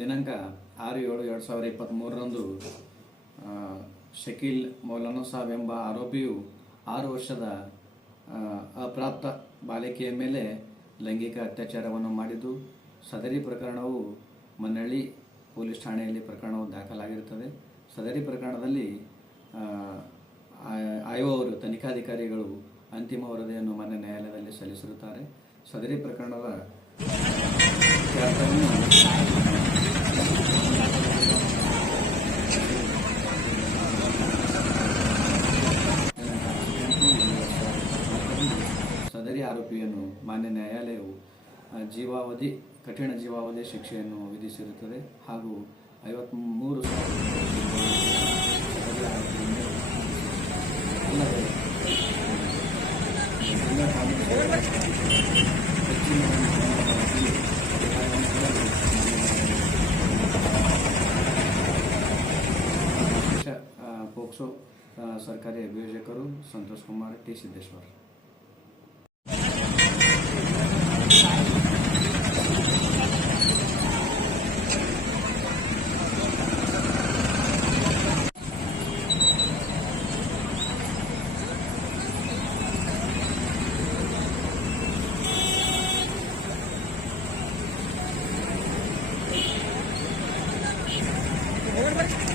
ದಿನಾಂಕ ಆರು ಏಳು ಎರಡು ಸಾವಿರ ಇಪ್ಪತ್ತ್ಮೂರರಂದು ಶಕೀಲ್ ಮೌಲಾನೋ ಸಾಬ್ ಎಂಬ ಆರೋಪಿಯು ಆರು ವರ್ಷದ ಅಪ್ರಾಪ್ತ ಬಾಲಿಕೆಯ ಮೇಲೆ ಲೈಂಗಿಕ ಅತ್ಯಾಚಾರವನ್ನು ಮಾಡಿದ್ದು, ಸದರಿ ಪ್ರಕರಣವು ಮನ್ನಳ್ಳಿ ಪೊಲೀಸ್ ಠಾಣೆಯಲ್ಲಿ ಪ್ರಕರಣವು ದಾಖಲಾಗಿರುತ್ತದೆ. ಸದರಿ ಪ್ರಕರಣದಲ್ಲಿ ಆಯೋ ಅವರು ತನಿಖಾಧಿಕಾರಿಗಳು ಅಂತಿಮ ವರದಿಯನ್ನು ಮಾನ್ಯ ನ್ಯಾಯಾಲಯದಲ್ಲಿ ಸಲ್ಲಿಸಿರುತ್ತಾರೆ. ಸದರಿ ಪ್ರಕರಣದ ಇತ್ಯರ್ಥವನ್ನು ಆರೋಪಿಯನ್ನು ಮಾನ್ಯ ನ್ಯಾಯಾಲಯವು ಜೀವಾವಧಿ, ಕಠಿಣ ಜೀವಾವಧಿ ಶಿಕ್ಷೆಯನ್ನು ವಿಧಿಸಿರುತ್ತದೆ ಹಾಗೂ ಐವತ್ಮೂರು ಪೋಕ್ಸೋ ಸರ್ಕಾರಿ ಅಭಿಯೋಜಕರು ಸಂತೋಷ್ ಕುಮಾರ್ ಟಿ ಸಿದ್ದೇಶ್ವರ್. పరీక్ష